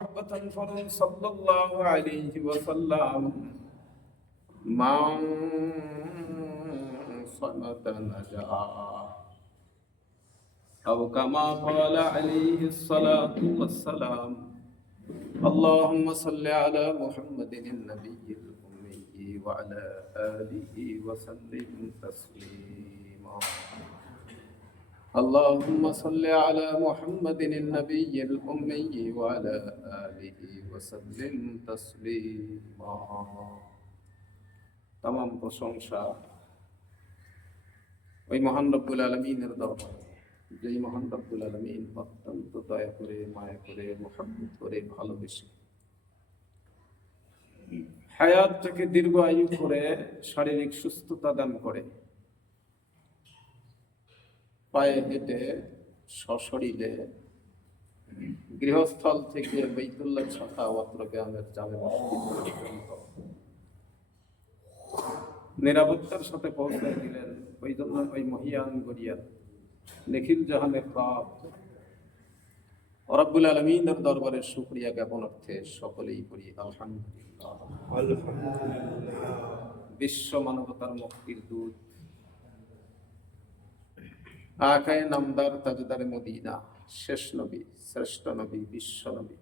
محبة فرد صلى الله عليه وسلم. من صمت نجا. أو كما قال عليه الصلاة والسلام اللهم صل على محمد النبي الأمي وعلى آله وسلم تسليما. اللهم صل على محمد النبي الأمي وعلى آله وسلم تسليما تمام প্রশংসা ওই মহান রব্বুল আলমিনের দরবারে যেই মহান রব্বুল আলমিন অত্যন্ত দয়া করে মায়া করে মোহাম্মত করে ভালোবেসে হায়াত থেকে দীর্ঘ আয়ু করে শারীরিক সুস্থতা দান করে পায়ে হেঁটে সশরীরে গৃহস্থল থেকে বৈতুল্লাহ শাখা অত্র গ্রামের জামে নিরাপত্তার সাথে পৌঁছায় দিলেন ওই জন্য ওই মহিয়ান গরিয়ান নিখিল জাহানের পাপ। রব্বুল আলমিনের দরবারের সুক্রিয়া জ্ঞাপন অর্থে সকলেই করি আলহামদুলিল্লাহ। বিশ্ব মানবতার মুক্তির দূত আকায় নামদার তাজদার মদিনা, শেষ নবী, শ্রেষ্ঠ নবী, বিশ্ব নবী।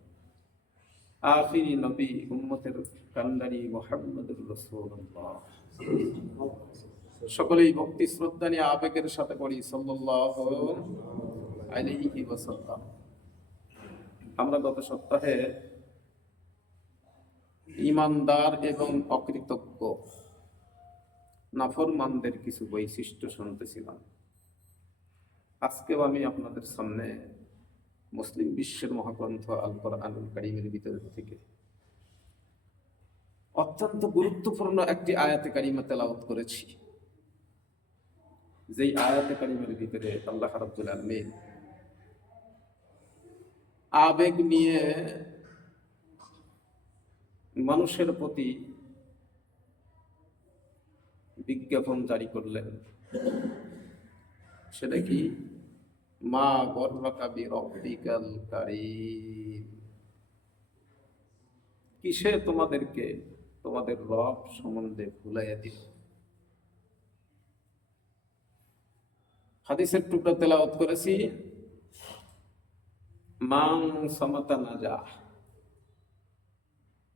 আখিরি নবী, উম্মতের কান্দারি মোহাম্মদুর রসুল্লাহ সকলেই ভক্তি, শ্রদ্ধা নিয়ে আবেগের সাথে পড়ি, সাল্লাল্লাহু আলাইহি ওয়াসাল্লাম। আমরা গত সপ্তাহে ইমানদার এবং অকৃতজ্ঞ, নাফরমানদের কিছু বৈশিষ্ট্য শুনতেছিলাম। আজকেও আমি আপনাদের সামনে মুসলিম বিশ্বের মহাগ্রন্থ আল কোরআনুল কারিমের ভিতর থেকে অত্যন্ত গুরুত্বপূর্ণ একটি আয়াতে কারিমা তেলাওয়াত করেছি। যেই আয়াতে কারিমের ভিতরে আল্লাহ রাব্বুল আলামিন আবেগ নিয়ে মানুষের প্রতি বিজ্ঞাপন জারি করলেন। সেটা কি? মা গর্বাকা বিরব্বিকাল কারীম। কিসে তোমাদেরকে তোমাদের রব সম্বন্ধে ভুলাইয়া দিল? হাদিসের টুকরা তেলাওয়াত করেছি। মাং সমতা নাজা।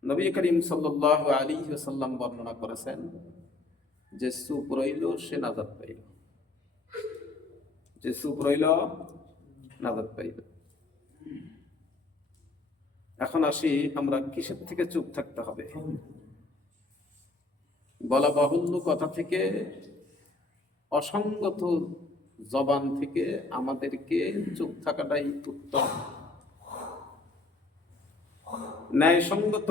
নবী করিম সাল্লাল্লাহু আলাইহি ওয়াসাল্লাম বর্ণনা করেছেন যে সুপ রইল, সে নাজাত পাইল। যে সুপ রইল, নাজাত পাইল এখন আসি আমরা কিসের থেকে চুপ থাকতে হবে? বলা বাহুল্য কথা থেকে, অসঙ্গত জবান থেকে আমাদেরকে চুপ থাকাটাই উত্তম। ন্যায়সঙ্গত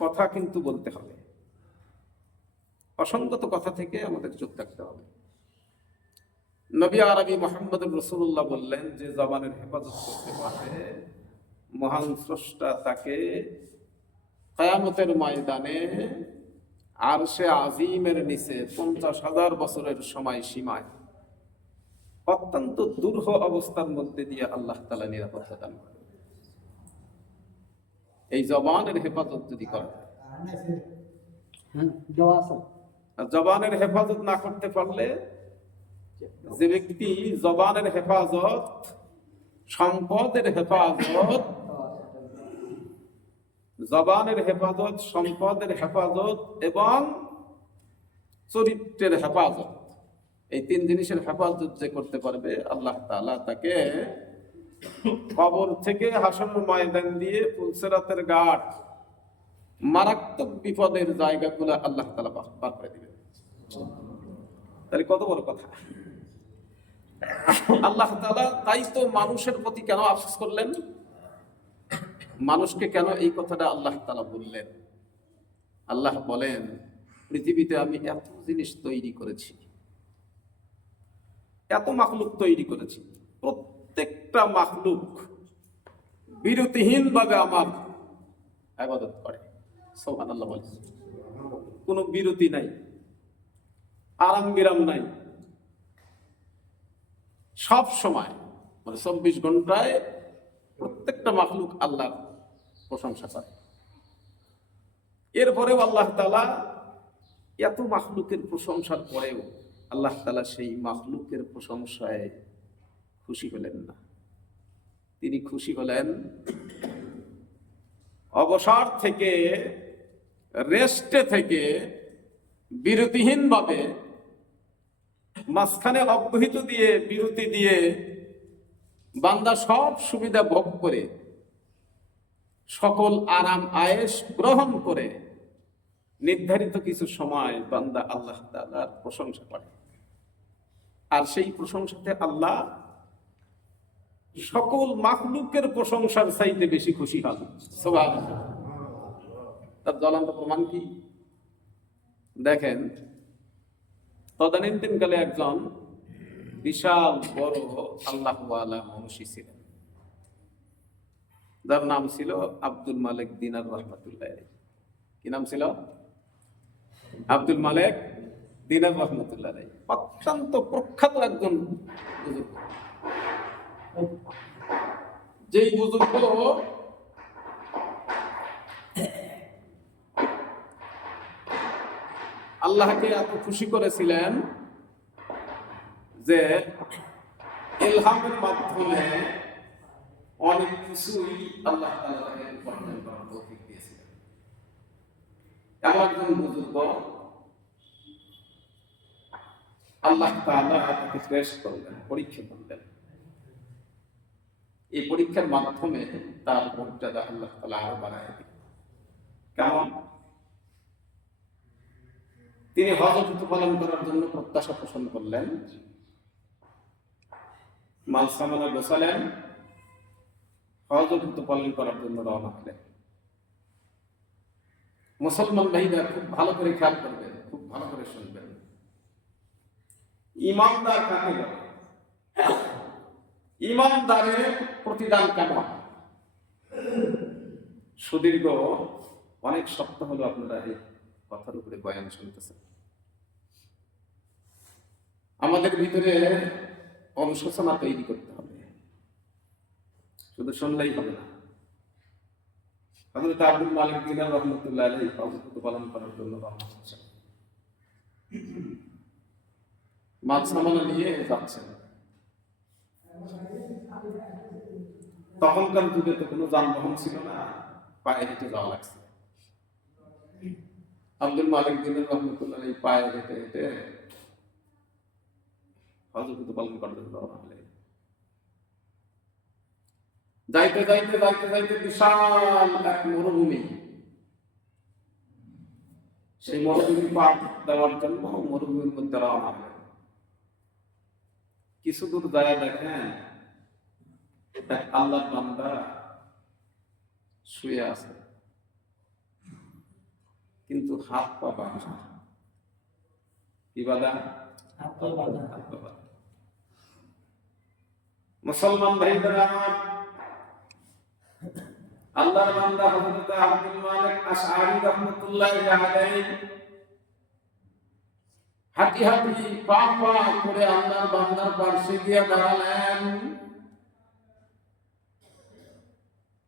কথা কিন্তু বলতে হবে। অসঙ্গত কথা থেকে আমাদের চুপ থাকতে হবে। নবী আরবি মোহাম্মদ রসুল্লাহ বললেন যে, জবানের হেফাজত করতে পারে মহান স্রষ্টা তাকে কয়ামতের ময়দানে আর সে আজিমের নিচে পঞ্চাশ হাজার বছরের সময় সীমায় অত্যন্ত দুর্হ অবস্থার মধ্যে দিয়ে আল্লাহ তালা নিরাপত্তা দান করে এই জবানের হেফাজত যদি করা হয় আর জবানের হেফাজত না করতে পারলে যে ব্যক্তি জবানের হেফাজত, সম্পদের হেফাজত, জবানের হেফাজত, সম্পদের হেফাজত এবং চরিত্রের হেফাজত। এই তিন জিনিসের হেফাজত যে করতে পারবে, আল্লাহ তাআলা তাকে কবর থেকে হাসনের ময়দান দিয়ে ফুলসেরাতের ঘাট মারাত্মক বিপদের জায়গাগুলো আল্লাহ তালা পার করে দিবেন। তাহলে কত বড় কথা? আল্লাহ তালা তাই তো মানুষের প্রতি কেন আফসোস করলেন? মানুষকে কেন এই কথাটা আল্লাহ তালা বললেন? আল্লাহ বলেন, পৃথিবীতে আমি এত জিনিস তৈরি করেছি, এত মাখলুক তৈরি করেছি, প্রত্যেকটা মাখলুক বিরতিহীন ভাবে আমার আবাদত করে। সোহান আল্লাহ বলে কোনো বিরতি নাই আরাম বিরাম নাই। সব সময় মানে চব্বিশ ঘন্টায় প্রত্যেকটা মাখলুক আল্লাহ প্রশংসা করে। এরপরেও আল্লাহ তালা এত মাখলুকের প্রশংসার পরেও আল্লাহ তালা সেই মাখলুকের প্রশংসায় খুশি হলেন না। তিনি খুশি হলেন অবসর থেকে রেস্টে থেকে বিরতিহীনভাবে মাঝখানে অব্যাহত দিয়ে বিরতি দিয়ে বান্দা সব সুবিধা ভোগ করে, সকল আরাম আয়েস গ্রহণ করে। নির্ধারিত কিছু সময় বান্দা আল্লাহ তাআলার প্রশংসা করে। আর সেই প্রশংসাতে আল্লাহ সকল মাখলুকের প্রশংসার চাইতে বেশি খুশি হন। তার জ্বলন্ত প্রমাণ কি? দেখেন, তদানীন্তনকালে একজন বিশাল বড় আল্লাহ মনীষী ছিলেন। যার নাম ছিল আব্দুল মালিক দিনার রহমতুল্লাহ। কি নাম ছিল? আব্দুল মালিক দিনার রহমতুল্লাহ। অত্যন্ত প্রখ্যাত একজন যেই বুজুর্গ আল্লাহকে এত খুশি করেছিলেন যে ইলহামের মাধ্যমে অনেক কিছুই আল্লাহ তাআলা তাকে উপার্জন করার তৌফিক এমন একজন বুজুর্গ আল্লাহ তাআলা তাকে করলেন, পরীক্ষা করলেন। এই পরীক্ষার মাধ্যমে তার মর্যাদা আল্লাহ তাআলা আরও বাড়ায় দিলেন কেমন? তিনি হজরত পালন করার জন্য প্রত্যাশা পোষণ করলেন। মাল সামানা গোসালেন হজরত পালন করার জন্য রওনা হলেন। মুসলমান ভাইরা খুব ভালো করে খেয়াল করবেন, খুব ভালো করে শুনবেন। ইমানদার কাকে ইমানদারের প্রতিদান কেমন সুদীর্ঘ অনেক সপ্তাহ হলো আপনারা এই কথার উপরে বয়ান শুনতেছেন। আমাদের ভিতরে অনুশোচনা তৈরি করতে হবে। শুধু শুনলেই হবে না। হযরত আব্দুল মালিক দিনার রহমতুল্লাহ হজরত পালন করার জন্য মাছ সামানা নিয়ে যাচ্ছেন। তখনকার যুগে তো কোনো যানবাহন ছিল না, পায়ে হেঁটে যাওয়া লাগছে। আব্দুল মালিক দিনের রহমতুল্লাহ এই পায়ে হেঁটে হেঁটে হজরত পালন জন্য রওনা যাইতে যাইতে যাইতে যাইতে বিশাল এক মরুভূমি। সেই মরুভূমি পার দেওয়ার জন্য মরুভূমির মধ্যে রওনা হলেন কিছু দূর যায় দেখেন এক আল্লাহ বান্দা শুয়ে আছে কিন্তু হাত পা বাঁধা কি বাধা হাত পা বাঁধা। মুসলমান ভাইদের আমার আল্লাহর বান্দা হযরত আব্দুল মালিক আশআরি রাহমাতুল্লাহি আলাইহি হাঁটি হাতি পা পা করে আল্লাহর বান্দার পাশে গিয়ে দাঁড়ালেন।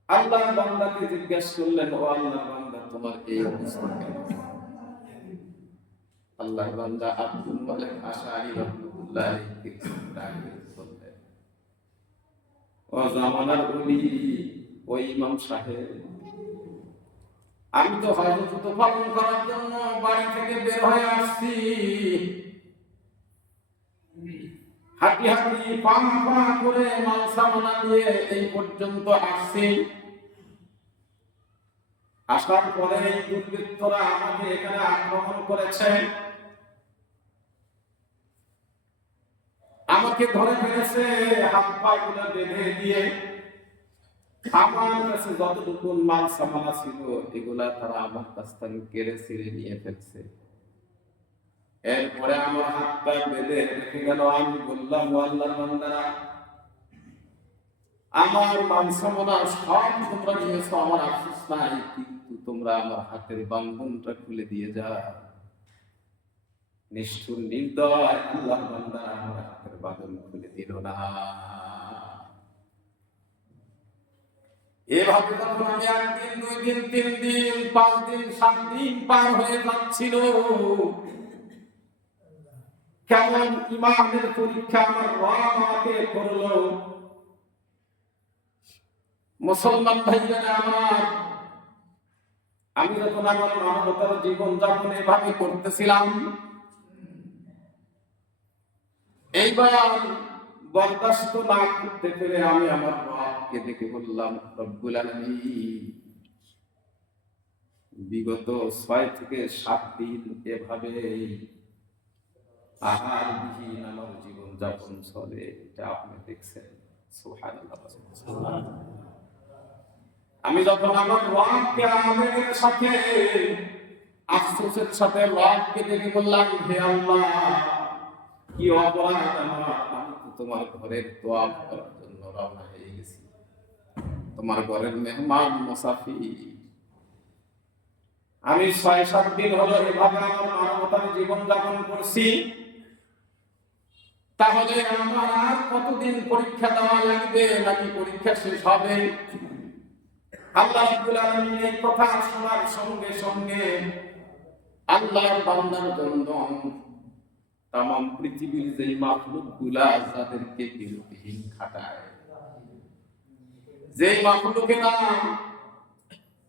আল্লাহর বান্দাকে জিজ্ঞেস করলেন, ও আল্লাহর বান্দা, তোমার এই অবস্থা কেন বান্দা আব্দুল মালিক আশআরি রাহমাতুল্লাহি বললেন, ও জামানার ওলি ওই ইমাম সাহেব আমি তো হজরত করার জন্য বাড়ি থেকে বের হয়ে আসছি। হাঁটি হাঁটি পা পা করে নিয়ে এই পর্যন্ত আসছি। আসার পরে এই দুর্বৃত্তরা আমাকে এখানে আক্রমণ করেছে। আমাকে ধরে ফেলেছে হাত পা গুলো বেঁধে দিয়ে। আমার কাছে যতটুকু মাল ছিল এগুলা তারা আমার কাছ থেকে কেড়ে ছিঁড়ে নিয়ে ফেলছে। এরপরে আমার হাত বেঁধে রেখে গেল, আমি বললাম বান্দারা আমার মান সব তোমরা আমার আফসোস নাই, কিন্তু তোমরা আমার হাতের বান্ধনটা খুলে দিয়ে যা নিষ্ঠুর নির্দয় আল্লাহ আমার হাতের বাঁধন খুলে দিল না। এভাবে যখন আমি একদিন দুই দিন তিন দিন পাঁচ দিন সাত দিন পার হয়ে যাচ্ছিল। কেমন ইমানের পরীক্ষা আমার রব আমাকে করল। মুসলমান ভাইরা আমার, আমি যখন আমার মানবতার জীবন যাপন এভাবে করতেছিলাম, এইবার বরদাস্ত না করতে পেরে আমি আমার রবকে দেখে বললাম রব্বুল বিগত ছয় থেকে সাত দিন এভাবে আমার জীবন যাপন চলে, এটা আপনি দেখছেন। আমি যখন আমার রবকে আমের সাথে, আফসোসের সাথে রবকে দেখে বললাম, হে আল্লাহ, কি অপরাধ আমার। আমি তো তোমার ঘরের দোয়া করার জন্য রওনা তোমার ঘরের মেহমান মুসাফি আমি ছয় সাত দিন হলো এভাবে আমার মানবতার জীবন যাপন করছি। তাহলে আমার আর কতদিন পরীক্ষা দেওয়া লাগবে, নাকি পরীক্ষা শেষ হবে? আল্লাহ রাব্বুল কথা শোনার সঙ্গে সঙ্গে আল্লাহর বান্দার জন্য তাম পৃথিবীর যে মাখলুকগুলা যাদেরকে বিরতিহীন খাটায়। যে মাখলুকেরা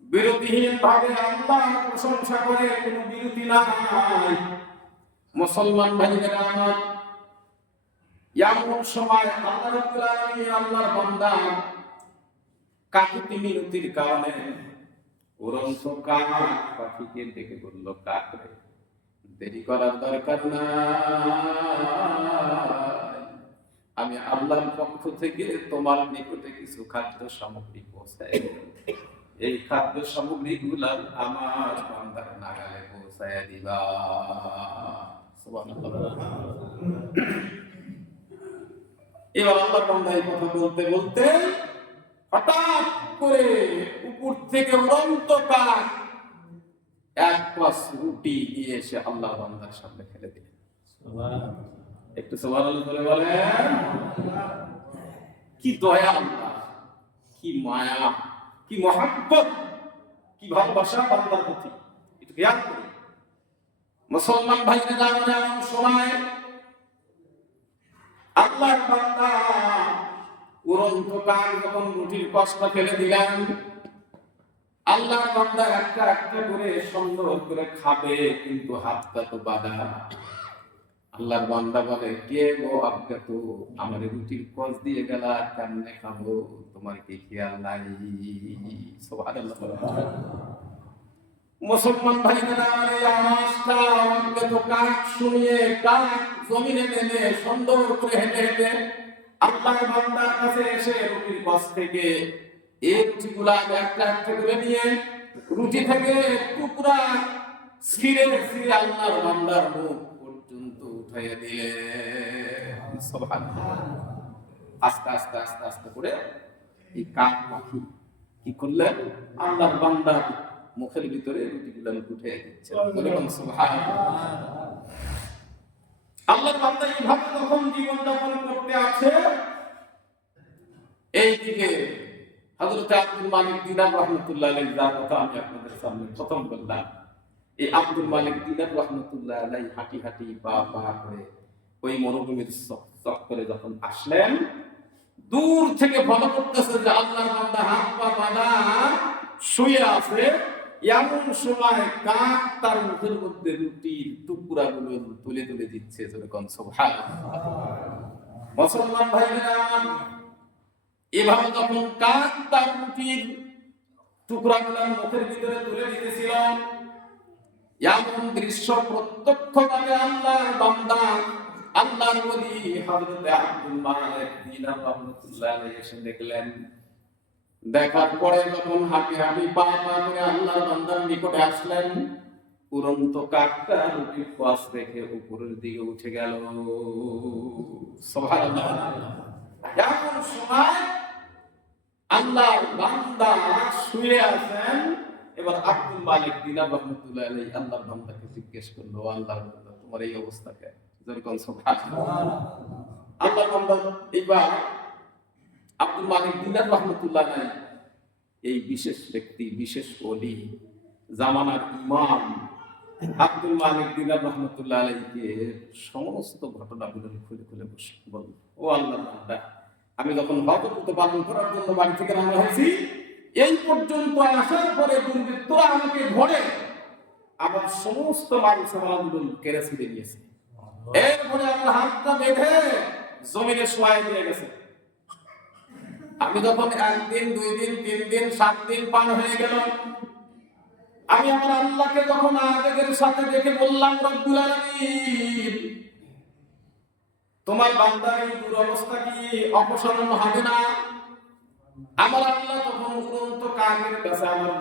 বিরতিহীন ভাবে আল্লাহ প্রশংসা করে, কোনো বিরতি নাই। মুসলমান ভাইয়েরা আমার, এমন সময় আল্লাহ আল্লাহর কাকুতি মিনতির কারণে উড়ন্ত কাক পাখিকে ডেকে বলল দেরি করার দরকার নাই। আমি আল্লাহর পক্ষ থেকে তোমার নিকটে কিছু খাদ্য সামগ্রী পৌঁছাই এই খাদ্য সামগ্রী গুলা আমার বান্দার নাগালে পৌঁছায় দিবা। এবার আল্লাহ বান্দা কথা বলতে বলতে হঠাৎ করে উপর থেকে উড়ন্ত কাক এক পাশ রুটি নিয়ে এসে আল্লাহ বান্দার সামনে ফেলে দিলেন। একটু সবার বলে বলেন। কি দয়া আল্লাহ কি মায়া, কি মহাব্বত, কি ভালোবাসা বান্দার প্রতি। একটু জ্ঞান করি। মুসলমান জানেন এমন সময় বান্দা উড়ন্ত যখন রুটির কষ্ট ফেলে দিলেন, আল্লাহর বান্দা একটা একটা করে সুন্দর করে খাবে, কিন্তু হাতটা তো বাঁধা। আল্লাহর বান্দা বলে, কে গো আজ্ঞা তো আমার রুটির কষ দিয়ে গেলা, কেমনে খাব? তোমার কি খেয়াল নাই? মুসলমান তো কাক শুনিয়ে কাক জমিনে নেমে সুন্দর করে হেঁটে হেঁটে আল্লাহর বান্দার কাছে এসে রুটির থেকে এই একটা একটা করে নিয়ে রুটি থেকে টুকরা ছিঁড়ে ছিঁড়ে আল্লাহর বান্দার মুখ দিলে আস্তে আস্তে আস্তে আস্তে করে এই কাক পাখি কি করলেন? আল্লাহর বান্দার মুখের ভিতরে রুটিগুলো উঠে দিচ্ছে আল্লাহর বান্দা এইভাবে যখন জীবন যাপন করতে আছে, এইদিকে হযরত আব্দুল মালিক দিনার রহমাতুল্লাহ আলাইহি কথা আমি আপনাদের সামনে প্রথম বললাম। এই আব্দুল মালিক দিনার রহমাতুল্লাহ আলাইহি হাঁটি হাঁটি বা বা করে ওই মরুভূমির চক্করে যখন আসলেন, দূর থেকে ফলো করতেছে যে আল্লাহর বান্দা হাত পা বাঁধা, শুয়ে আছে। এমন সময় কাক তার মুখের মধ্যে রুটির টুকরা গুলো তুলে তুলে দিচ্ছে যেরকম মুসলমান ভাইরা এভাবে যখন কাক তার রুটির টুকরা গুলো মুখের ভিতরে তুলে দিতেছিল এমন দৃশ্য প্রত্যক্ষভাবে আল্লাহর বান্দা, আল্লাহর ওলি হযরত এসে দেখলেন। দেখার পরে যখন পা পা করে আল্লাহর বান্দার নিকটে আসলেন, উড়ন্ত কাকটা রুটির রেখে উপরের দিকে উঠে গেল। সুবহানাল্লাহ। এমন সময় আল্লাহর বান্দা শুয়ে আছেন এবার আব্দুল মালিক দিনার রহমতুল্লাহ আলাইহি আল্লাহর বান্দাকে জিজ্ঞেস করল, আল্লাহর বান্দা, তোমার এই অবস্থা কে যেরকম আল্লাহর বান্দা এবার আব্দুল মালিক দিনার রহমতুল্লাহ আলাইহি এই বিশেষ ব্যক্তি, বিশেষ অলি জামানার ইমাম, আব্দুল মালিক দিনার রহমতুল্লাহ আলাইকে সমস্ত ঘটনাগুলো খুলে খুলে বসে বলল, ও আল্লাহ আমি যখন হকত পালন করার জন্য বাড়ি থেকে রওনা হয়েছি এই পর্যন্ত আসার পরে দুর্বৃত্তরা আমাকে ধরে আমার সমস্ত মানুষ আমাগুলো কেড়ে ছিঁড়ে নিয়েছে। এরপরে আমার হাতটা বেঁধে জমিনে শোয়াই দিয়ে গেছে। আমি যখন একদিন দুই দিন তিন দিন সাত দিন পার হয়ে গেল আমি আমার আল্লাহকে যখন আবেগের সাথে দেখে বললাম, রব্বুল তোমার বান্দার এই দুরবস্থা কি অপসারণ হবে না? আমার আল্লাহ তখন কাকের কাছে আমার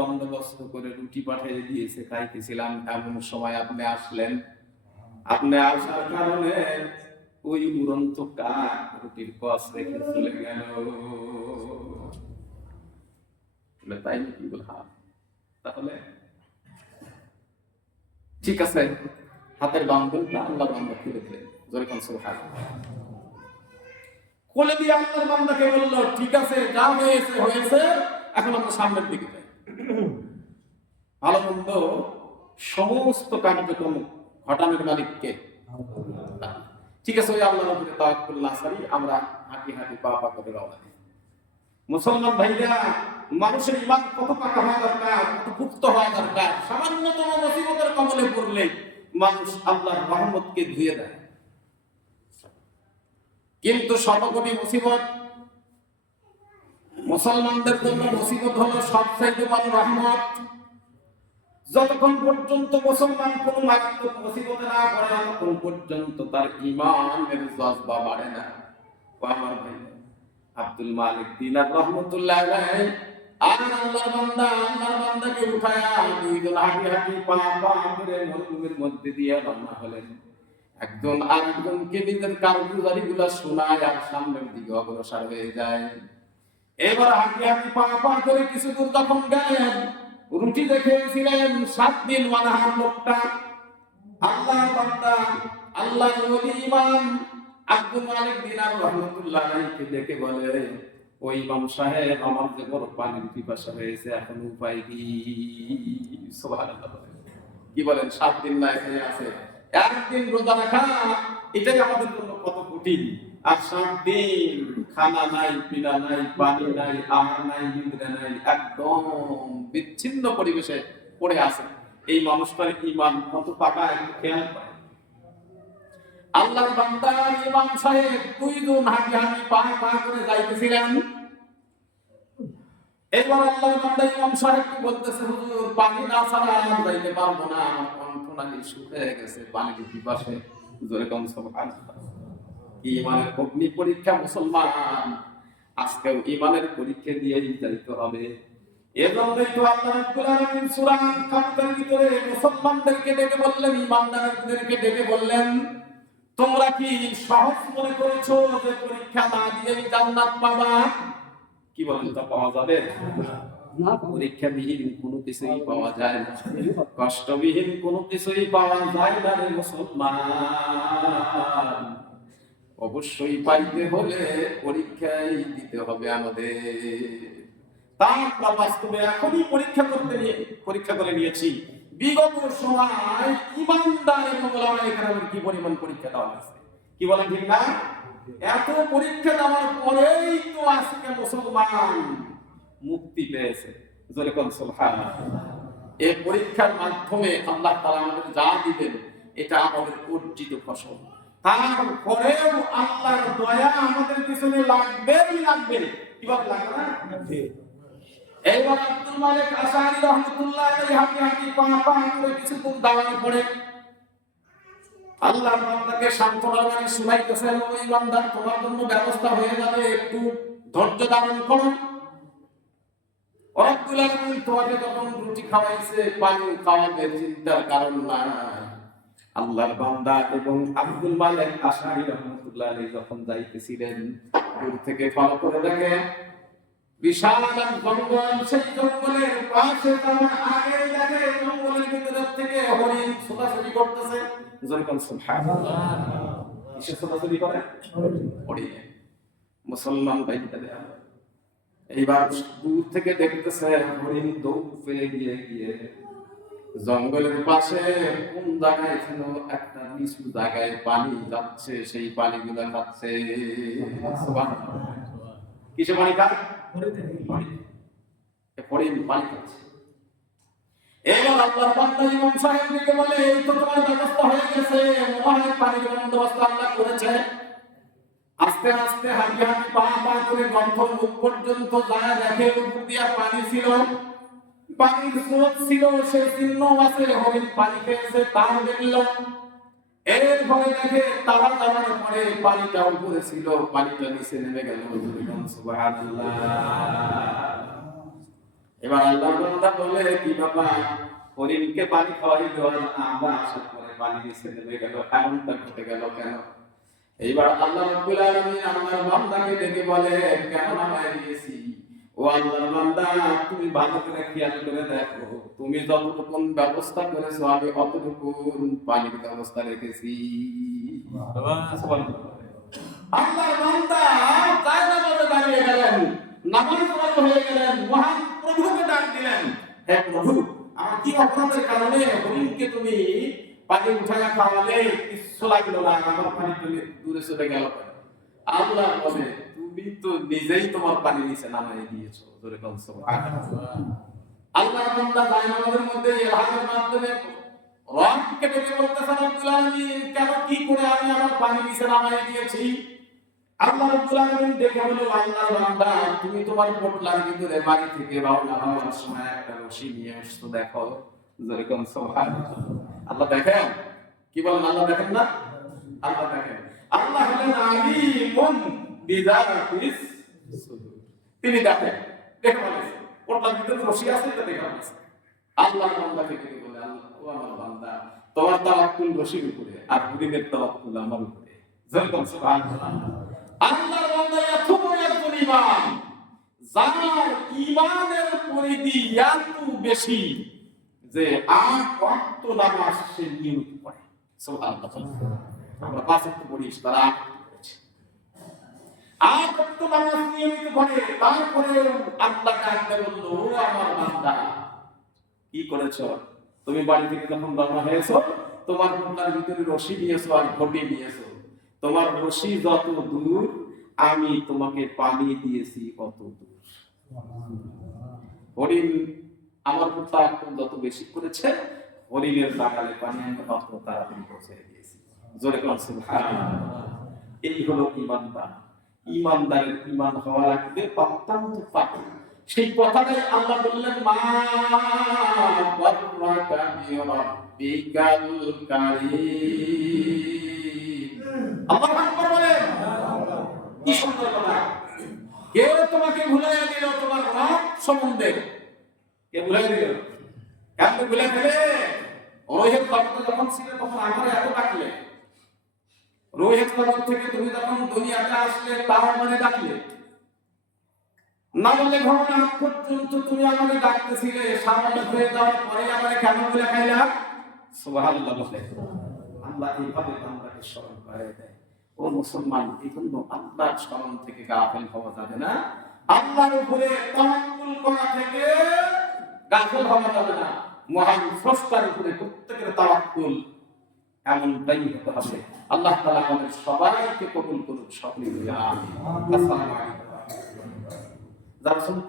বন্দোবস্ত করে রুটি পাঠিয়ে দিয়েছে, খাইতেছিলাম। এমন সময় আপনি আসলেন। আপনি আসার কারণে ওই কাক রুটির রেখে চলে গেল। তাই তাহলে ঠিক আছে, হাতের বান্ধনটা আল্লাহ বান্ধব খুলে দিলেন জোরে কোলে দিয়ে আল্লাহর বান্দাকে বলল, ঠিক আছে, যা হয়েছে হয়েছে। এখন আমরা সামনের দিকে যাই। ভালো মন্দ সমস্ত কার্যক্রম ঘটানোর মালিককে আল্লাহ। ঠিক আছে, ওই আল্লাহর উপরে তাওয়াক্কুল না সারি আমরা হাঁটি হাঁটি পা পা করে রওনা দিই। মুসলমান ভাইরা, মানুষের ইমান কত পাকা হওয়া দরকার, কত পুক্ত হওয়া দরকার? সামান্যতম মুসিবতের কবলে পড়লে মানুষ আল্লাহর রহমতকে ধুয়ে দেয়। কিন্তু সর্বকটি মুসিবত মুসলমানদের জন্য মুসিবত হলো সবচাইতে বড় রহমত। যতক্ষণ পর্যন্ত মুসলমান কোন মুসিবতে না পড়ে, ততক্ষণ পর্যন্ত তার ইমানের জজবা বাড়ে না। আমার ভাই, আব্দুল মালিক দিনার রহমতুল্লাহ আলাইহি। আর বান্দা বান্দাকে দুইজন হাঁটি হাঁটি পা পা করে মরুভূমির মধ্যে দিয়ে রওনা হলেন। একজন আর একজনকে নিজের কারগুজারি গুলা শোনায় আর সামনের দিকে অগ্রসর হয়ে যায়। এবার হাঁটি হাঁটি পা পা করে কিছু দূর যখন গেলেন, রুটি দেখেছিলেন সাত দিন মানাহার লোকটা। আল্লাহর বান্দা, আল্লাহর ওলি ইমাম আব্দুল মালিক দিনার রহমতুল্লাহ আলাইহিকে দেখে বলে, ওই ইমাম সাহেব, আমার যে বড় পানির পিপাসা হয়েছে, এখন উপায় কি? সুবহানাল্লাহ কি বলেন, সাত দিন না এখানে আছে? একদিন রোজা রাখা, এটাই আমাদের জন্য কত কঠিন। আর সাত দিন খানা নাই, পিনা নাই, পানি নাই, আহার নাই, নিদ্রা নাই, একদম বিচ্ছিন্ন পরিবেশে পড়ে আছে। এই মানুষটার ইমান কত পাকা খেয়াল করে আল্লাহর বান্দা ইমাম সাহেব দুইজন হাঁটি হাঁটি পা পা করে যাইতেছিলেন। এবার আল্লাহর বান্দা ইমাম সাহেব কি বলতেছে, হুজুর, পানি না ছাড়া যাইতে পারব না, আমার নাকি শুকিয়ে গেছে পানি পিপাসে জোরে কম সুবহানাল্লাহ ইমানের অগ্নি পরীক্ষা মুসলমান? আজকেও ইমানের পরীক্ষা দিয়েই যাইতে হবে। তোমরা কি সহজ মনে করেছ পরীক্ষা না দিয়েই জান্নাত পাবা? কি বলেন তা পাওয়া যাবে? পরীক্ষাবিহীন কোনো কিছুই পাওয়া যায় না। কষ্টবিহীন কোনো কিছুই পাওয়া যায় না রে মুসলমান। অবশ্যই পাইতে হলে পরীক্ষাই দিতে হবে আমাদের। তা আমরা বাস্তবে এখনই পরীক্ষা করতে নিয়ে পরীক্ষা করে নিয়েছি। বিগত সময় ইমানদার এবং কি পরিমাণ পরীক্ষা দেওয়া হয়েছে? কি বলেন ঠিক না? এত পরীক্ষা দেওয়ার পরেই তো আজকে মুসলমান। মুক্তি পেয়েছে। এই পরীক্ষার মাধ্যমে আল্লাহ তাআলা আমাদের যা দিবেন এটা আমাদের অর্জিত ফসল। তারপরেও আল্লাহর দয়া আমাদের পিছনে লাগবেই লাগবে। কীভাবে লাগবে না? এইবার আব্দুল মালিক আশারি রহমতুল্লাহ আলাইহি হাঁটি হাঁটি পা পা করে কিছু দূর দাঁড়ানো পড়ে। আল্লাহর বান্দাকে সান্ত্বনা বাণী শুনাইতেছেন ওই ইমানদার তোমার জন্য ব্যবস্থা হয়ে যাবে। একটু ধৈর্য ধারণ করো। আলামিন তোমাকে যখন রুটি খাওয়াইছে, পানি খাওয়াবে চিন্তার কারণ আল্লাহর বান্দা এবং আব্দুল মালিক আশারি রহমতুল্লাহ আলাইহি যখন যাইতেছিলেন, দূর থেকে করে দেখে বিশাল জঙ্গল, সেই জঙ্গলের পাশে তার আগে দেখে জঙ্গলের ভিতর থেকে হরিণ ছোটাছুটি করতেছে। সুবহানাল্লাহ। ছোটাছুটি করে? মুসলমান এইবার দূর থেকে দেখতেছে হরিণ দৌড় ফেলে গিয়ে গিয়ে জঙ্গলের পাশে কোন জায়গায় ছিল একটা নিচু জায়গায় পানি যাচ্ছে, সেই পানিগুলো খাচ্ছে। সুবহানাল্লাহ। কিসে পানি খায়? হরিণ পানি খাচ্ছে। এবার আল্লাহর বান্দা ইমাম সাহেব বলে, এই তো তোমার ব্যবস্থা হয়ে গেছে। মনে পানির বন্দোবস্ত আল্লাহ করেছে আস্তে আস্তে হাঁটি হাঁটি পা পা করে গন্ধ মুখ পর্যন্ত যায় দেখে উপর দিয়া পানি ছিল, পানির স্রোত ছিল সে চিহ্ন আছে, হরিণ পানি খেয়েছে, তাও দেখল। এর পরে দেখে তারা যাওয়ার পরে পানিটা উপরে ছিল, পানিটা নিচে নেমে গেল। এবার আল্লাহ বান্দা বলে কি বাবা হরিণকে পানি খাওয়াইল আর আমরা আসার পরে পানি নিচে নেমে গেল। এমনটা ঘটে গেল কেন? এইবার আল্লাহ রাব্বুল আলামিন আল্লাহর বান্দাকে ডেকে বলে কেন নামায় দিয়েছি? ও আল্লাহর বান্দা, তুমি ভালো করে খেয়াল করে দেখো, তুমি যতটুকু ব্যবস্থা করেছ, আমি অতটুকু পানির ব্যবস্থা রেখেছি। আল্লাহর বান্দা তাই নামাজে দাঁড়িয়ে গেলেন? নামাজ পড়াতে হয়ে গেলেন, মহান প্রভুকে ডাক দিলেন। হে প্রভু, আমার কি অপরাধের কারণে হরিণকে তুমি পানি উঠাইয়া খাওয়ালে লাগল না, আমার পানি দূরে চলে গেল আল্লাহ বলে, তুমি তো নিজেই তোমার পানি নিচে নামাই দিয়েছ আল্লাহ বান্দা মধ্যে মাধ্যমে রবকে ডেকে বলতেছেন আলামিন, কেন কি করে আমি আমার পানি নিচে নামাই দিয়েছি? আল্লাহ দেখে আল্লাহ বান্দা, তুমি তোমার পোটলার ভিতরে বাড়ি থেকে রওনা হওয়ার সময় একটা রশি নিয়ে আসতো দেখো যেরকম সুবহানাল্লাহ। আল্লাহ দেখেন? কি বলেন আল্লাহ দেখেন না? আল্লাহ দেখেন। আল্লাহ হলেন আলিমুন বিদাতিস তিনি দেখেন, দেখে পোটলার ভিতরে রশি আছে, এটা দেখে বলেছেন আল্লাহ বান্দাকে বলে, আল্লাহ, ও আমার বান্দা, তোমার তাওয়াক্কুল রশির উপরে আর তাওয়াক্কুল আমার উপরে। সুবহানাল্লাহ। আল্লাহর বান্দা এত বড় ইমান যার ইমানের পরিধি এত বেশি যে আট ওয়াক্ত নামাজ সে নিয়মিত পড়ে আমরা পাঁচ পড়ি তারা আট ওয়াক্ত পড়েছে। আট ওয়াক্ত নামাজ নিয়মিত পড়ে তারপরে আল্লাহ ডাকতে বলল "ও আমার বান্দা কি করেছ? তুমি বাড়ি থেকে যখন রওনা হয়েছো তোমার মুন্ডার ভিতরে রশি নিয়েছো আর ঘটি নিয়েছো। তোমার রশি যত দূর আমি তোমাকে পানি দিয়েছি অত দূর। হরিণ আমার প্রতি আকর্ষণ যত বেশি করেছে হরিণের লাগালে পানি আমি তত তাড়াতাড়ি পৌঁছে দিয়েছি। জোরে কোন এই হলো ইমানদার ইমানদারের ইমান হওয়া লাগবে অত্যন্ত পাখি সেই কথাটাই আল্লাহ বললেন, মা কি সুন্দর কথা কে তোমাকে ভুলাইয়া দিল তোমার রব সম্বন্ধে কে ভুলাই দিল কেন ভুলে ফেলে। রোহিত জগতে যখন ছিলে, তখন আমার এত ডাকলে। রোহিত জগৎ থেকে তুমি যখন দুনিয়াতে আসলে, তাও মানে ডাকলে। না বলে ঘটনা পর্যন্ত তুমি আমাকে ডাকতেছিলে হয়ে যাওয়ার পরে আমাকে কেন বলে খাইলা? সুবহানাল্লাহ বলে। আল্লাহ এইভাবে স্মরণ করে দেয়। ও মুসলমান এই জন্য আল্লাহর স্মরণ থেকে গাফেল হওয়া যাবে না। আল্লাহর উপরে তাওয়াক্কুল করা থেকে গাফেল হওয়া যাবে না। মহান স্রষ্টার উপরে প্রত্যেকের তাওয়াক্কুল এমনটাই হতে হবে। আল্লাহ তাআলা আমাদের সবাইকে কবুল করুন সকলে আসসালামু আলাইকুম। যারা শুনুন